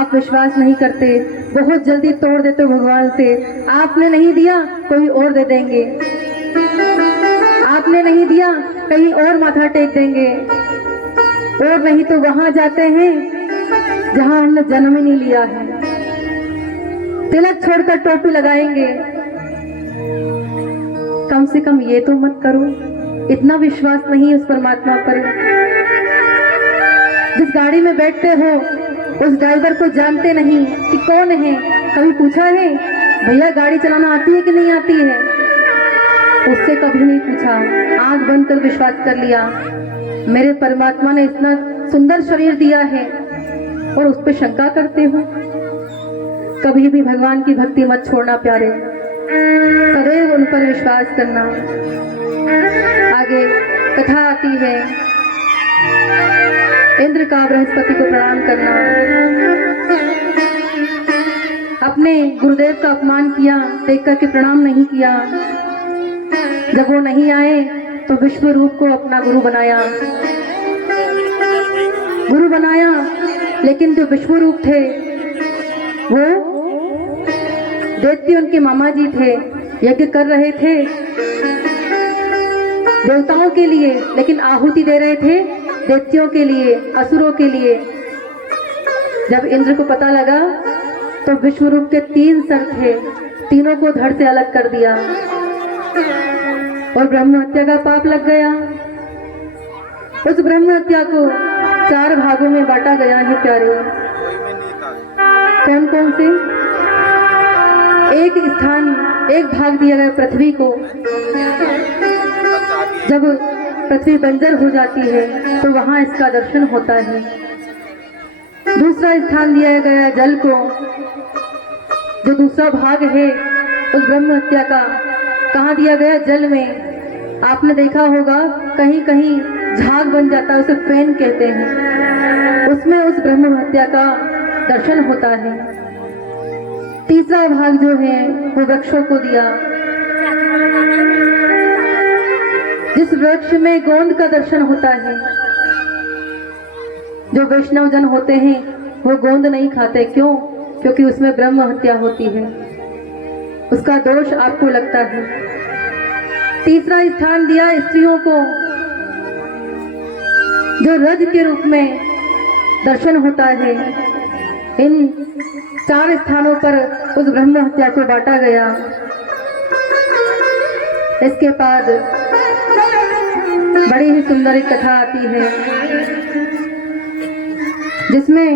आप विश्वास नहीं करते, बहुत जल्दी तोड़ देते हो भगवान से। आपने नहीं दिया कोई और दे देंगे, आपने नहीं दिया कहीं और माथा टेक देंगे, और नहीं तो वहां जाते हैं जहां हमने जन्म ही नहीं लिया है। तिलक छोड़कर टोपी लगाएंगे। कम से कम ये तो मत करो, इतना विश्वास नहीं उस परमात्मा पर। जिस गाड़ी में बैठते हो उस ड्राइवर को जानते नहीं कि कौन है, कभी पूछा है भैया गाड़ी चलाना आती है कि नहीं आती है? उससे कभी नहीं पूछा, आंख बंद कर विश्वास कर लिया मेरे परमात्मा ने इतना सुंदर शरीर दिया है, और उस पर शंका करते हो। कभी भी भगवान की भक्ति मत छोड़ना प्यारे, सदैव उन पर विश्वास करना। आगे कथा आती है, इंद्र का बृहस्पति को प्रणाम करना। अपने गुरुदेव का अपमान किया, देख करके प्रणाम नहीं किया। जब वो नहीं आए तो विश्व रूप को अपना गुरु बनाया, लेकिन जो विश्व रूप थे वो दैत्य उनके मामा जी थे, यज्ञ कर रहे थे देवताओं के लिए, लेकिन आहुति दे रहे थे दैत्यों के लिए, असुरों के लिए। जब इंद्र को पता लगा तो विश्वरूप के 3 सर थे, तीनों को धड़ से अलग कर दिया और ब्रह्म हत्या का पाप लग गया। उस ब्रह्म हत्या को 4 भागों में बांटा गया है प्यारे। कौन कौन से? एक भाग दिया गया पृथ्वी को। जब पृथ्वी बंजर हो जाती है तो वहां इसका दर्शन होता है। दूसरा स्थान दिया गया जल को। जो दूसरा भाग है उस ब्रह्म हत्या का कहाँ दिया गया? जल में। आपने देखा होगा कहीं कहीं झाग बन जाता है, उसे फैन कहते हैं, उसमें उस ब्रह्म हत्या का दर्शन होता है। तीसरा भाग जो है वो वृक्षों को दिया। जिस वृक्ष में गोंद का दर्शन होता है, जो वैष्णव जन होते हैं वो गोंद नहीं खाते। क्यों? क्योंकि उसमें ब्रह्म हत्या होती है, उसका दोष आपको लगता है। तीसरा स्थान दिया स्त्रियों को, जो रज के रूप में दर्शन होता है। इन 4 स्थानों पर उस ब्रह्म हत्या को बांटा गया। इसके बाद बड़ी ही सुंदर एक कथा आती है, जिसमें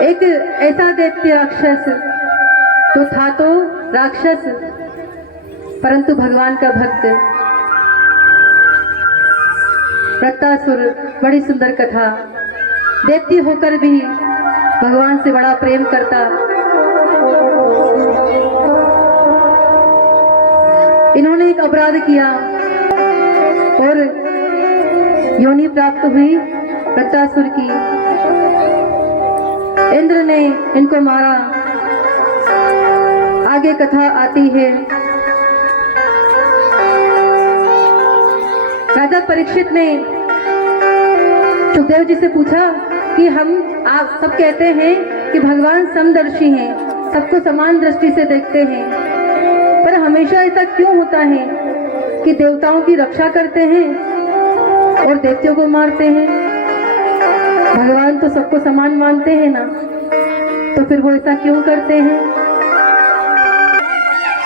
एक ऐसा दैत्य राक्षस तो था, तो राक्षस परंतु भगवान का भक्त, वृत्तासुर। बड़ी सुंदर कथा। दैत्य होकर भी भगवान से बड़ा प्रेम करता। इन्होंने एक अपराध किया और योनि प्राप्त हुई वृत्तासुर की। इंद्र ने इनको मारा। आगे कथा आती है, राजा परीक्षित ने सुखदेव जी से पूछा कि आप सब कहते हैं कि भगवान समदर्शी हैं, सबको समान दृष्टि से देखते हैं, पर हमेशा ऐसा क्यों होता है कि देवताओं की रक्षा करते हैं और दैत्यों को मारते हैं? भगवान तो सबको समान मानते हैं ना, तो फिर वो ऐसा क्यों करते हैं?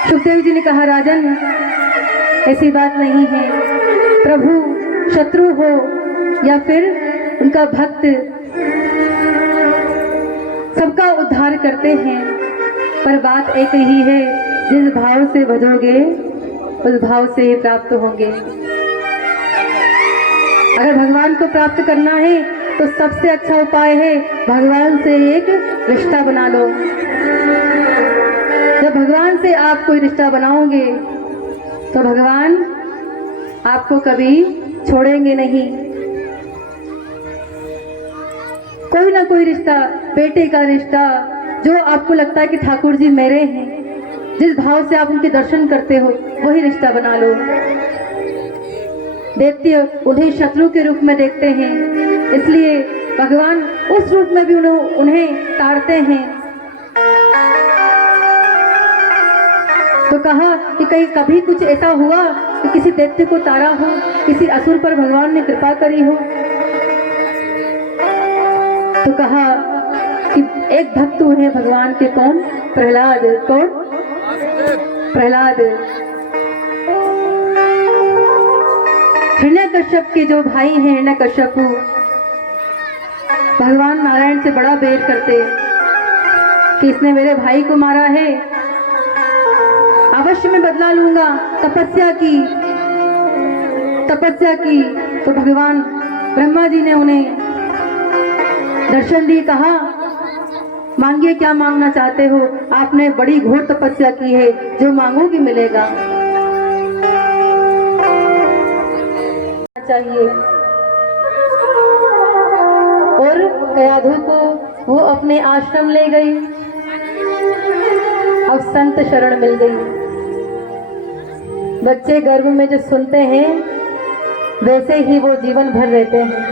सुखदेव जी ने कहा, राजन ऐसी बात नहीं है। प्रभु शत्रु हो या फिर उनका भक्त, सबका उद्धार करते हैं, पर बात एक ही है, जिस भाव से भजोगे उस भाव से ही प्राप्त होंगे। अगर भगवान को प्राप्त करना है तो सबसे अच्छा उपाय है भगवान से एक रिश्ता बना लो। जब भगवान से आप कोई रिश्ता बनाओगे तो भगवान आपको कभी छोड़ेंगे नहीं। कोई ना कोई रिश्ता, बेटे का रिश्ता, जो आपको लगता है कि ठाकुर जी मेरे हैं, जिस भाव से आप उनके दर्शन करते हो वही रिश्ता बना लो। दैत्य उन्हें शत्रु के रूप में देखते हैं, इसलिए भगवान उस रूप में भी उन्हें तारते हैं। तो कहा कि कहीं कभी कुछ ऐसा हुआ कि किसी दैत्य को तारा हो, किसी असुर पर भगवान ने कृपा करी हो। तो कहा कि एक भक्त है भगवान के, कौन? प्रहलाद। कौन? प्रहलाद। हिरण्यकश्यप के जो भाई हैं, हिरण्यकश्यप भगवान नारायण से बड़ा बैर करते कि इसने मेरे भाई को मारा है, अवश्य मैं बदला लूंगा। तपस्या की तो भगवान ब्रह्मा जी ने उन्हें दर्शन दिए, कहा मांगिए क्या मांगना चाहते हो, आपने बड़ी घोर तपस्या की है, जो मांगोगी मिलेगा। चाहिए। और कयाधु को वो अपने आश्रम ले गई। अब संत शरण मिल गई। बच्चे गर्भ में जो सुनते हैं वैसे ही वो जीवन भर रहते हैं।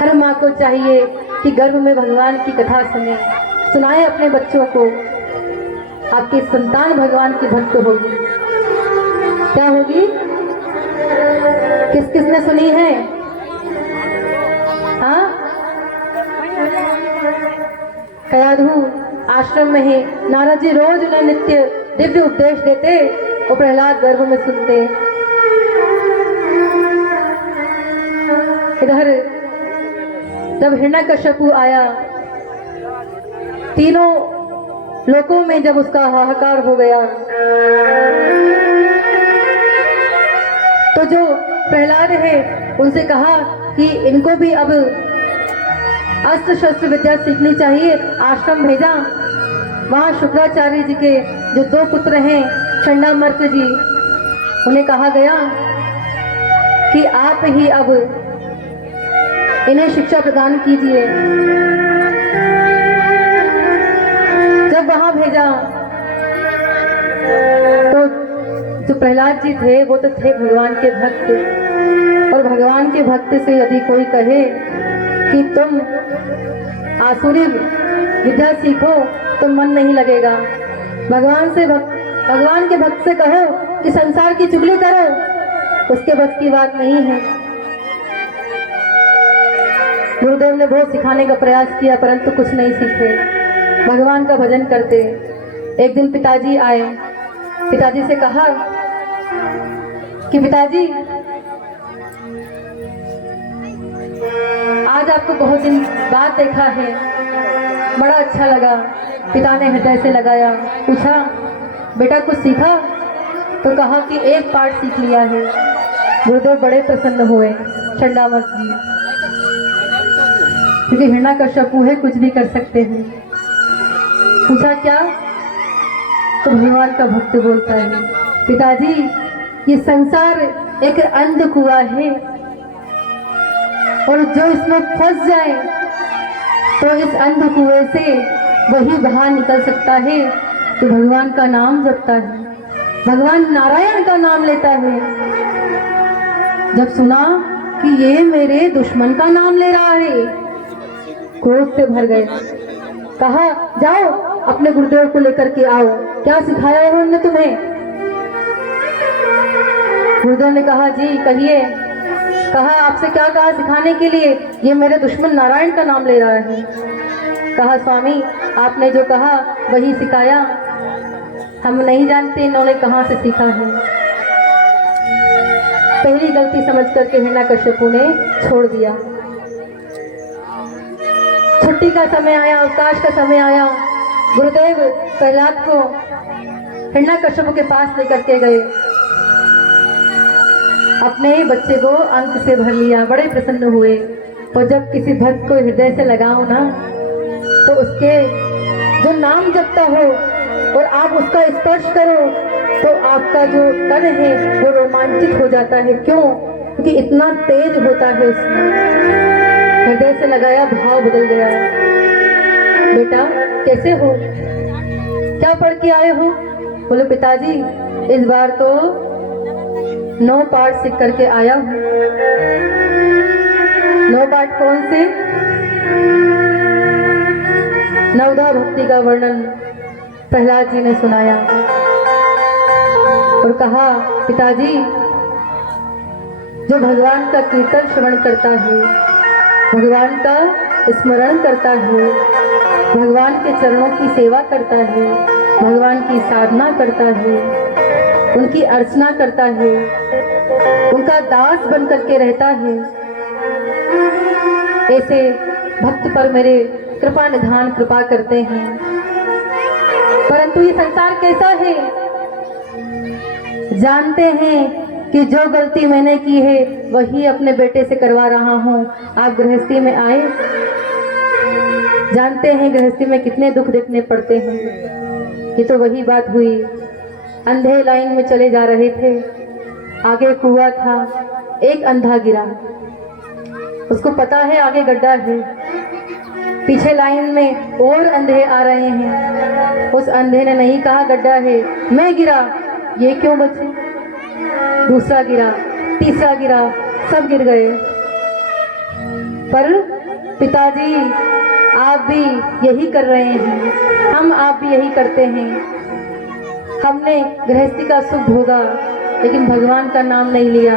हर माँ को चाहिए कि गर्भ में भगवान की कथा सुनाए अपने बच्चों को। आपकी संतान भगवान की भक्त होगी। क्या होगी? किसने सुनी है? हाँ, कयाधु आश्रम में ही नारद जी रोज उन्हें नित्य दिव्य उपदेश देते और प्रहलाद गर्भ में सुनते। इधर जब हिरण्यकश्यपु आया, तीनों लोकों में जब उसका हाहाकार हो गया, तो जो प्रहलाद है उनसे कहा कि इनको भी अब अस्त्र शस्त्र विद्या सीखनी चाहिए। आश्रम भेजा। वहां शुक्राचार्य जी के जो 2 पुत्र हैं, चंडामर्क जी, उन्हें कहा गया कि आप ही अब इन्हें शिक्षा प्रदान कीजिए। जब वहां भेजा तो जो प्रहलाद जी थे वो तो थे भगवान के भक्त, और भगवान के भक्त से यदि कोई कहे कि तुम आसुरी विद्या सीखो तो मन नहीं लगेगा। भगवान के भक्त से कहो कि संसार की चुगली करो, उसके बस की बात नहीं है। गुरुदेव ने बहुत सिखाने का प्रयास किया परंतु कुछ नहीं सीखे। भगवान का भजन करते। एक दिन पिताजी आए। पिताजी से कहा कि पिताजी आज आपको बहुत दिन बाद देखा है, बड़ा अच्छा लगा। पिता ने हृदय से लगाया। पूछा बेटा कुछ सीखा? तो कहा कि एक पाठ सीख लिया है। गुरुदेव बड़े प्रसन्न हुए। चंडामर्क जी, क्योंकि हिरण्यकश्यपु है, कुछ भी कर सकते हैं। पूछा क्या? तो भगवान का भक्त बोलता है पिताजी ये संसार एक अंध कुआं है, और जो इसमें फंस जाए तो इस अंध कुएं से वही बाहर निकल सकता है तो भगवान का नाम जपता है, भगवान नारायण का नाम लेता है। जब सुना कि ये मेरे दुश्मन का नाम ले रहा है, क्रोध से भर गए। कहा जाओ अपने गुरुदेव को लेकर के आओ, क्या सिखाया है उन्होंने तुम्हें? गुरुदेव ने कहा जी कहिए। कहा आपसे क्या कहा सिखाने के लिए? ये मेरे दुश्मन नारायण का नाम ले रहा है। कहा स्वामी आपने जो कहा वही सिखाया, हम नहीं जानते इन्होंने कहाँ से सीखा है। पहली गलती समझ करके हिरण्यकश्यपु ने छोड़ दिया। छुट्टी का समय आया, अवकाश का समय आया। गुरुदेव प्रहलाद को हिरण्यकश्यपु के पास लेकर के गए। अपने ही बच्चे को अंक से भर लिया, बड़े प्रसन्न हुए। और जब किसी भक्त को हृदय से लगाओ ना तो उसके जो नाम जपता हो और आप उसका स्पर्श करो तो आपका जो तन है वो रोमांचित हो जाता है। क्यों? क्योंकि इतना तेज होता है उसमें। हृदय से लगाया, भाव बदल गया। बेटा कैसे हो? क्या पढ़ के आए हो? बोले पिताजी इस बार तो 9 पाठ सीख करके आया हूँ। नौ पाठ कौन से? नवधा भक्ति का वर्णन प्रहलाद जी ने सुनाया और कहा, पिताजी जो भगवान का कीर्तन श्रवण करता है, भगवान का स्मरण करता है, भगवान के चरणों की सेवा करता है, भगवान की साधना करता है, उनकी अर्चना करता है, उनका दास बन करके रहता है, ऐसे भक्त पर मेरे कृपा निधान कृपा करते हैं। परंतु ये संसार कैसा है? जानते हैं कि जो गलती मैंने की है वही अपने बेटे से करवा रहा हूँ। आप गृहस्थी में आए, जानते हैं गृहस्थी में कितने दुख देखने पड़ते हैं। ये तो वही बात हुई, अंधे लाइन में चले जा रहे थे, आगे कुआं था, एक अंधा गिरा, उसको पता है आगे गड्ढा है, पीछे लाइन में और अंधे आ रहे हैं, उस अंधे ने नहीं कहा गड्ढा है, मैं गिरा, ये क्यों बचे? दूसरा गिरा, तीसरा गिरा, सब गिर गए। पर पिताजी आप भी यही कर रहे हैं, हम आप भी यही करते हैं। हमने गृहस्थी का सुख भोगा लेकिन भगवान का नाम नहीं लिया,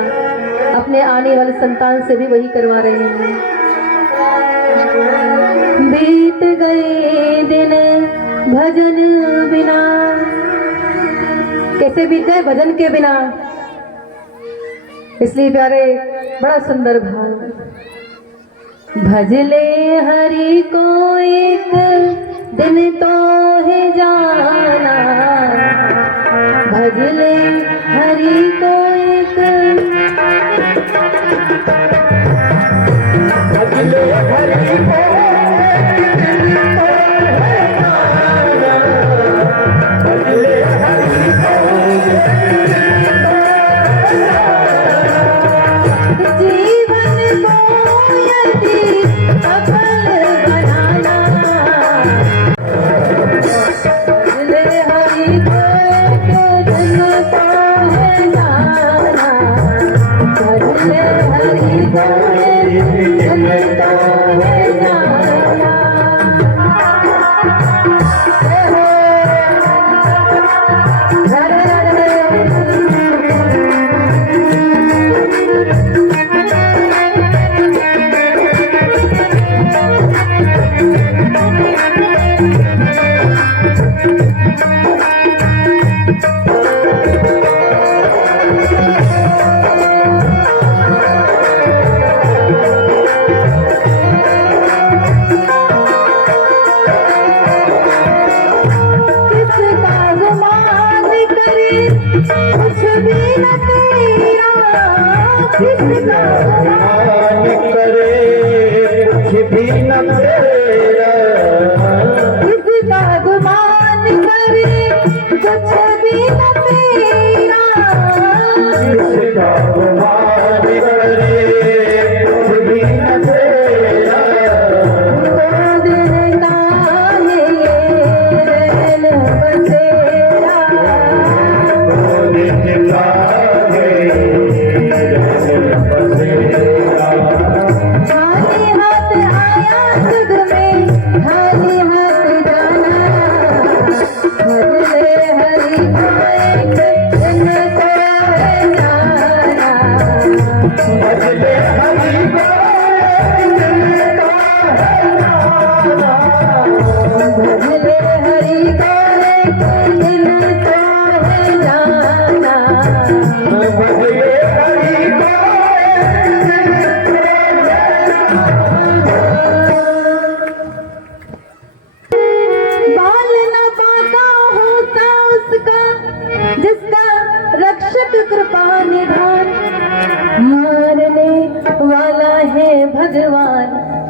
अपने आने वाले संतान से भी वही करवा रहे हैं। बीत गए दिन भजन बिना, कैसे बीत गए भजन के बिना? इसलिए प्यारे बड़ा सुंदर भाव, भजले हरि को एक दिन तो है जाना, भजले हरि को एक, भजले हरि को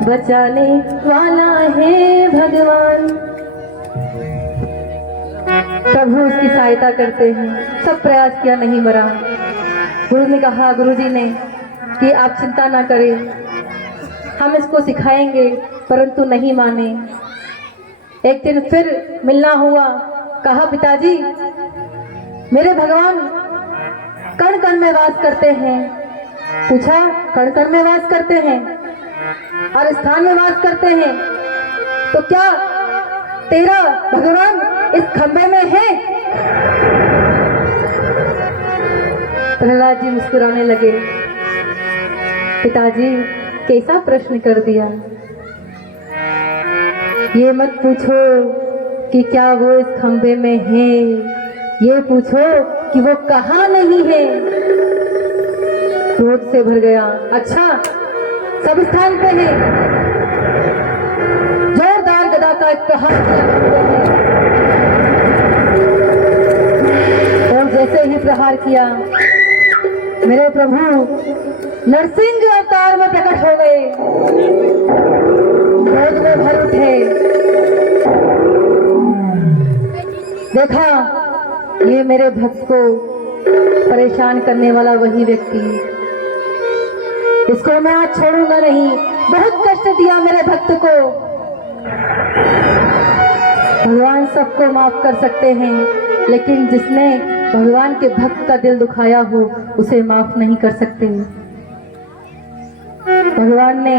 बचाने वाला है भगवान। प्रभु उसकी सहायता करते हैं, सब प्रयास किया नहीं मरा। गुरु ने कहा, गुरुजी ने कि आप चिंता ना करें, हम इसको सिखाएंगे, परंतु नहीं माने। एक दिन फिर मिलना हुआ, कहा पिताजी मेरे भगवान कण कण में वास करते हैं। पूछा कण कण में वास करते हैं? हर स्थान में वास करते हैं, तो क्या तेरा भगवान इस खंबे में है? प्रहलाद जी मुस्कुराने लगे। पिताजी, कैसा प्रश्न कर दिया। ये मत पूछो कि क्या वो इस खंबे में है, ये पूछो कि वो कहाँ नहीं है। क्रोध से भर गया। अच्छा, सब स्थान पे है। जोरदार गदा का एक प्रहार किया और जैसे ही प्रहार किया, मेरे प्रभु नरसिंह अवतार में प्रकट हो गए, क्रोध में भर उठे। देखा, ये मेरे भक्त को परेशान करने वाला वही व्यक्ति, इसको मैं आज छोड़ूंगा नहीं। बहुत कष्ट दिया मेरे भक्त को। भगवान सबको माफ कर सकते हैं, लेकिन जिसने भगवान के भक्त का दिल दुखाया हो उसे माफ नहीं कर सकते। भगवान ने,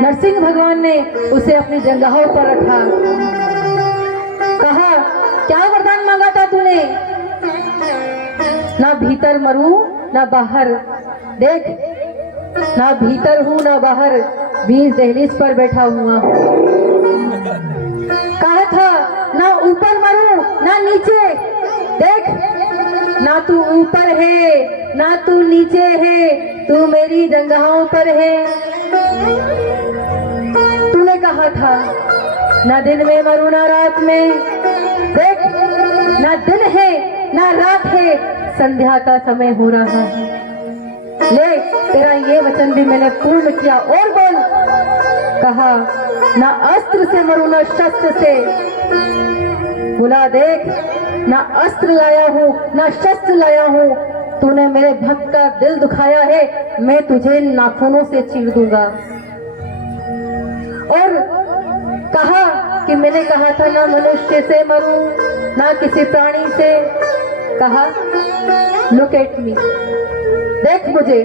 नरसिंह भगवान ने उसे अपनी जंघाओं पर रखा। कहा, क्या वरदान मांगा था तूने? ना भीतर मरूं ना बाहर। देख, ना भीतर हूं ना बाहर, बीच दहलीज पर बैठा हुआ। कहा था ना ऊपर मरूं ना नीचे। देख, ना तू ऊपर है ना तू नीचे है, तू मेरी जंघाओं पर है। तूने कहा था ना दिन में मरूं ना रात में। देख, ना दिन है ना रात है, संध्या का समय हो रहा है। ले, तेरा ये वचन भी मैंने पूर्ण किया। और बोल। कहा, ना अस्त्र से मरूं ना शस्त्र से। बोला, देख, ना अस्त्र लाया हूं ना शस्त्र लाया हूं, तूने मेरे भक्त का दिल दुखाया है, मैं तुझे नाखूनों से चीर दूंगा। और कहा कि मैंने कहा था ना मनुष्य से मरूं ना किसी प्राणी से। कहा, लुक एट मी, देख मुझे,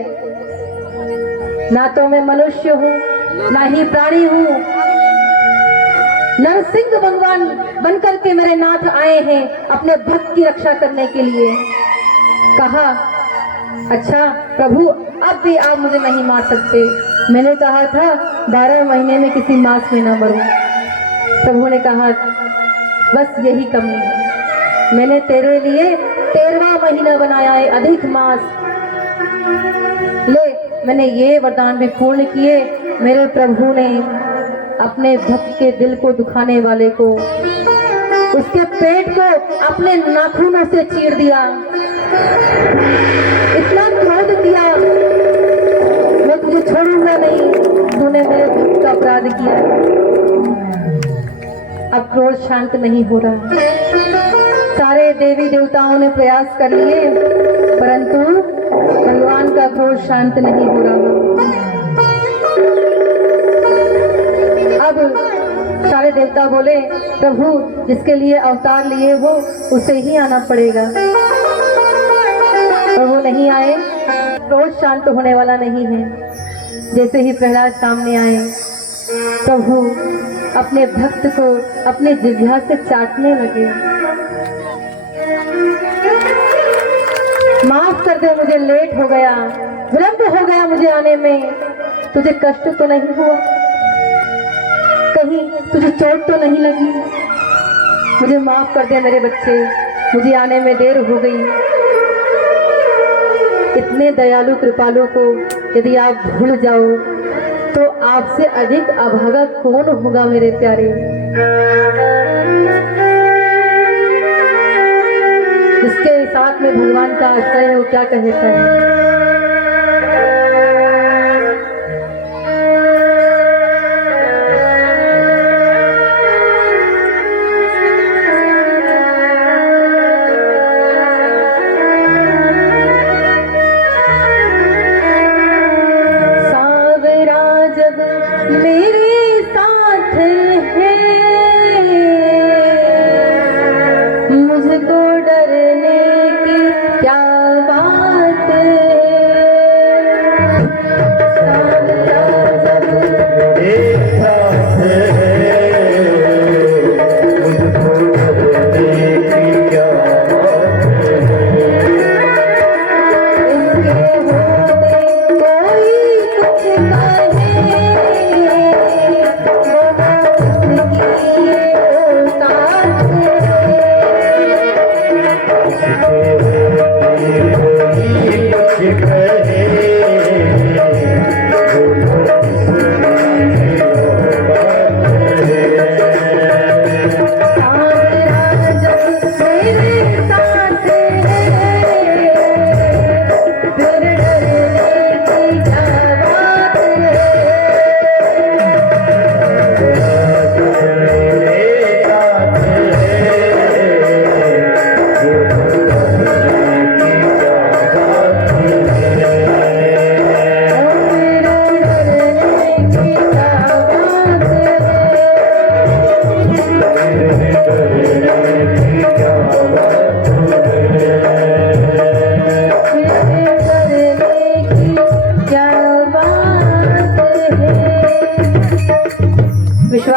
ना तो मैं मनुष्य हूं ना ही प्राणी हूं। नरसिंह भगवान बनकर के मेरे नाथ आए हैं अपने भक्त की रक्षा करने के लिए। कहा, अच्छा प्रभु, अब भी आप मुझे नहीं मार सकते। मैंने कहा था 12 महीने में किसी मास में ना मरूं। प्रभु ने कहा, बस यही कमी है, मैंने तेरे लिए 13वां महीना बनाया है, अधिक मास। ले, मैंने ये वरदान भी पूर्ण किए। मेरे प्रभु ने अपने भक्त के दिल को दुखाने वाले को, उसके पेट को अपने नाखूनों से चीर दिया। इतना क्रोध किया, मैं तुझे छोड़ूंगा नहीं, तूने मेरे भक्त का अपराध किया। अब क्रोध शांत नहीं हो रहा। सारे देवी देवताओं ने प्रयास कर लिए, परंतु भगवान का क्रोध शांत नहीं हो रहा। अब सारे देवता बोले, प्रभु जिसके लिए अवतार लिए हो उसे ही आना पड़ेगा। और वो नहीं आए, क्रोध शांत होने वाला नहीं है। जैसे ही प्रहलाद सामने आए, प्रभु अपने भक्त को अपने जिह्वा से चाटने लगे। माफ कर दे, मुझे लेट हो गया, विलंब हो गया मुझे आने में। तुझे कष्ट तो नहीं हुआ? कहीं तुझे चोट तो नहीं लगी? मुझे माफ कर दे मेरे बच्चे, मुझे आने में देर हो गई। इतने दयालु कृपालु को यदि आप भूल जाओ तो आपसे अधिक अभागा कौन होगा मेरे प्यारे। जिसके साथ में भगवान का आश्रय है वो क्या कहता है।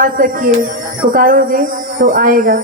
आवाज रखिए, पुकारोगे तो आएगा।